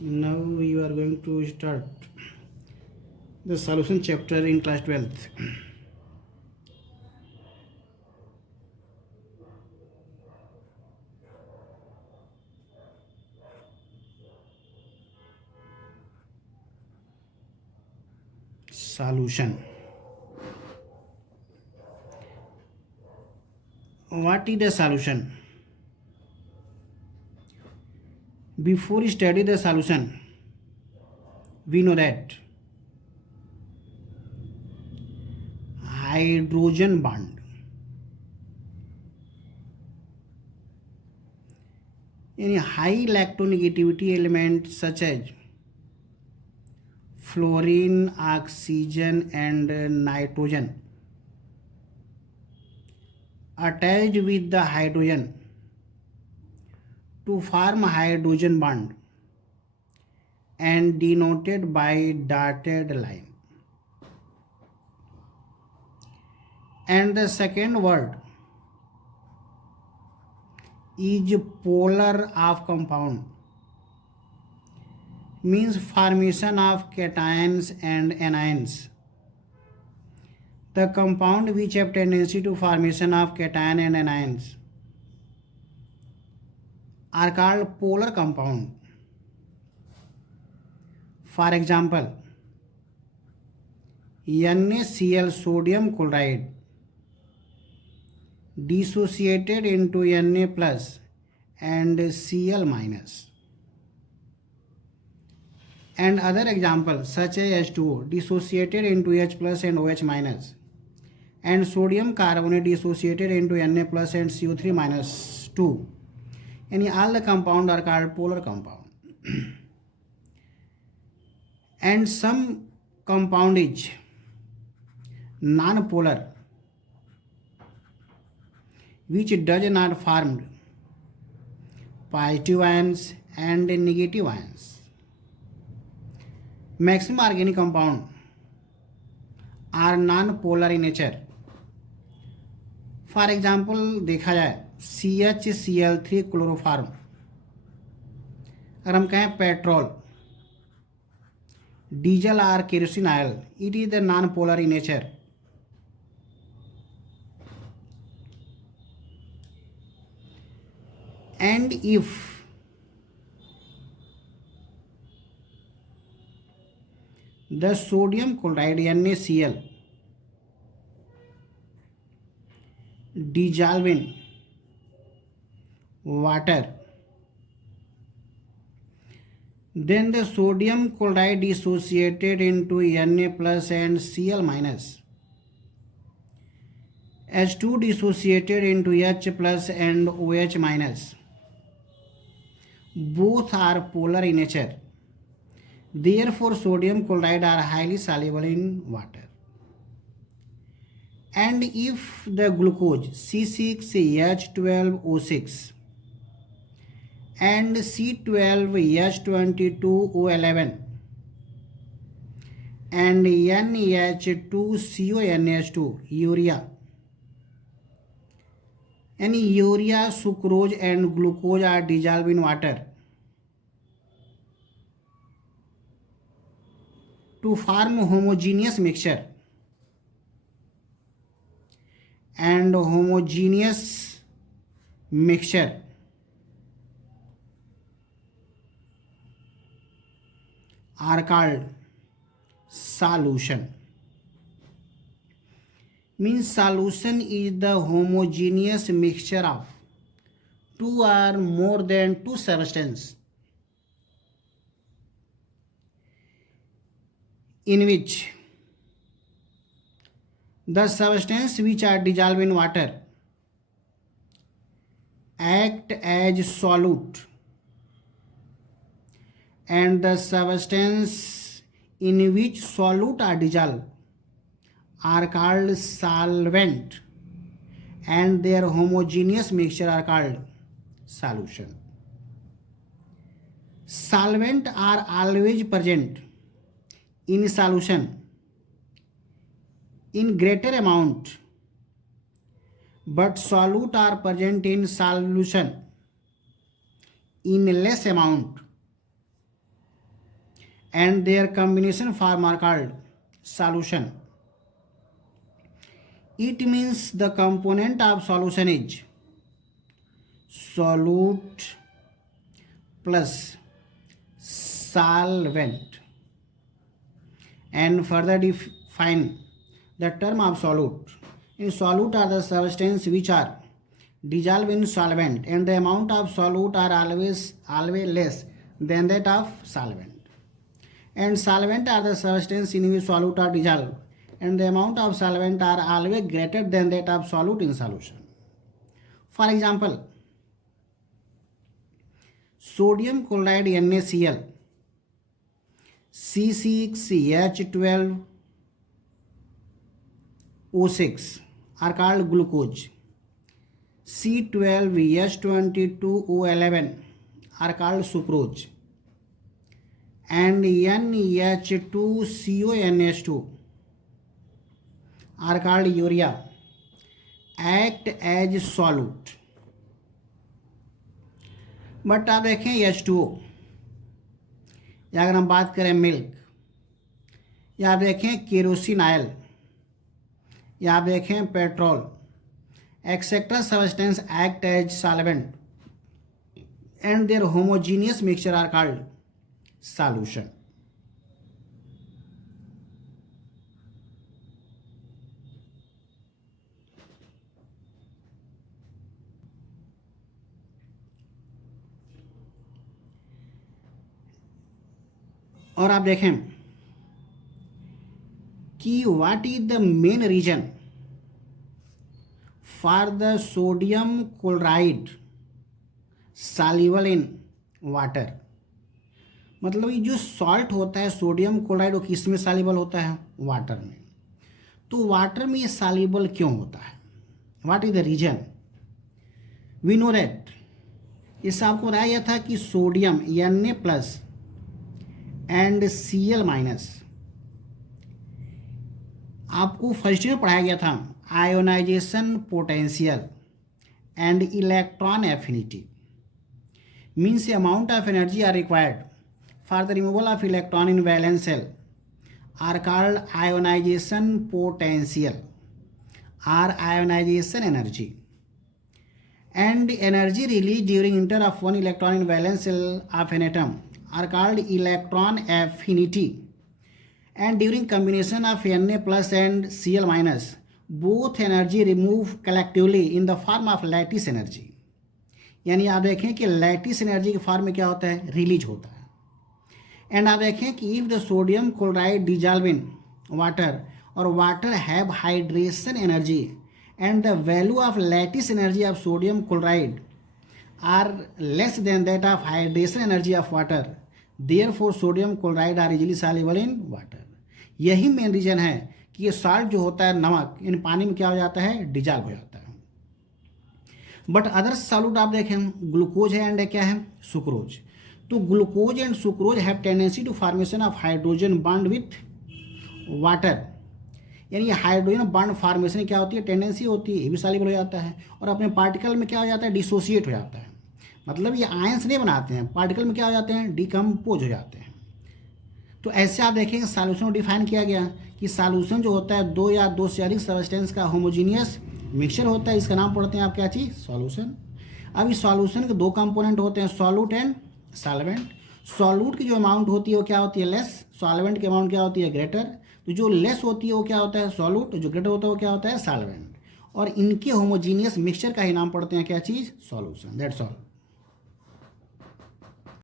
Now you are going to start the solution chapter in class 12th. Solution. What is the solution? Before we study the solution, we know that hydrogen bond, any high electronegativity element such as fluorine, oxygen and nitrogen attached with the hydrogen to form hydrogen bond and denoted by dotted line. And the second word is polar of compound, means formation of cations and anions. The compound which have tendency to formation of cation and anions are called polar compound. For example, NaCl sodium chloride dissociated into Na plus and Cl minus. And other examples such as H2O dissociated into H plus and OH minus, and sodium carbonate dissociated into Na plus and CO3 minus 2. And all the compounds are called polar compound. And some compound is non-polar, which does not form positive ions and negative ions. Maximum organic compound are non-polar in nature. For example, देखा जाए CHCl3 chloroform, अगर हम कहें petrol, diesel और kerosene oil, it is the non-polar in nature. And if the sodium chloride NaCl dissolve in water, then the sodium chloride dissociated into Na plus and Cl minus, H2 dissociated into H plus and OH minus. Both are polar in nature. Therefore, sodium chloride are highly soluble in water. And if the glucose C6H12O6 and C12H22O11 and NH2CONH2 urea, any urea, sucrose and glucose are dissolved in water to form homogeneous mixture, and homogeneous mixture are called solution. Means solution is the homogeneous mixture of two or more than two substances in which the substances which are dissolved in water act as solute, and the substances in which solute are dissolved are called solvent, and their homogeneous mixture are called solution. Solvent are always present in solution in greater amount, but solute are present in solution in less amount. and their combination form are called solution. It means the component of solution is solute plus solvent. And further define the term of solute. In solute are the substances which are dissolved in solvent, and the amount of solute are always less than that of solvent. And solvent are the substances in which solute are dissolved, and the amount of solvent are always greater than that of solute in solution. For example, sodium chloride NaCl, C6H12O6 are called glucose. C12H22O11 are called sucrose. And NH2CONH2 are called urea. Act as solute. But आप देखें H2O, या अगर हम बात करें milk, या आप देखें केरोसिन ऑयल, या आप देखें petrol, etcetera substance act as solvent and there homogeneous mixture are called solution. और आप देखें कि what is the main reason for the sodium chloride soluble in water. मतलब ये जो सॉल्ट होता है सोडियम क्लोराइड, वो किस में सॉल्युबल होता है? वाटर में. तो वाटर में ये सॉल्युबल क्यों होता है? What is the reason? We know that, इससे आपको बताया गया था कि sodium Na plus and Cl minus, आपको फर्स्ट ईयर पढ़ाया गया था ionization potential and electron affinity. Means amount of energy are required for the removal of electron in valence shell are called ionization potential are ionization energy. And energy release during enter of one electron in valence shell of an atom are called electron affinity, and during combination of Na plus and Cl minus, both energy remove collectively in the form of lattice energy. यानी आप देखें कि lattice energy के form में क्या होता है? Release होता है. एंड आप देखें कि if the sodium chloride dissolve in water और water have hydration energy and the value of lattice energy of sodium chloride are less than that of hydration energy of water, therefore sodium chloride are easily soluble in water. यही main reason है कि ये salt जो होता है नमक, इन पानी में क्या हो जाता है? डिजॉल्व हो जाता है. बट अदर सॉल्यूट आप देखें, ग्लूकोज है एंड क्या है? सुक्रोज. तो glucose and sucrose have tendency to formation of hydrogen bond with water. यानी हाइड्रोजन बॉन्ड फॉर्मेशन क्या होती है? टेंडेंसी होती है, ये भी सॉल्युबल हो जाता है. और अपने पार्टिकल में क्या हो जाता है? डिसोसिएट हो जाता है. मतलब ये आयंस नहीं बनाते हैं, पार्टिकल में क्या हो जाते हैं? डिकम्पोज हो जाते हैं. तो ऐसे आप देखेंगे सॉल्यूशन को डिफाइन किया गया कि सॉल्यूशन जो होता है दो या दो से अधिक सब्सटेंस का होमोजीनियस मिक्सचर होता है. इसका नाम पढ़ते हैं आप क्या चीज़? सॉल्यूशन. अब इस सॉल्यूशन के दो कंपोनेंट होते हैं, सॉल्यूट एंड सॉल्वेंट. सॉल्यूट की जो अमाउंट होती है वो क्या होती है? लेस. सॉल्वेंट की अमाउंट क्या होती है? ग्रेटर. तो जो लेस होती है वो क्या होता है? सॉल्यूट. जो ग्रेटर होता है वो क्या होता है? सॉल्वेंट. और इनके होमोजीनियस मिक्सचर का ही नाम पढ़ते हैं क्या चीज़? सॉल्यूशन. That's all.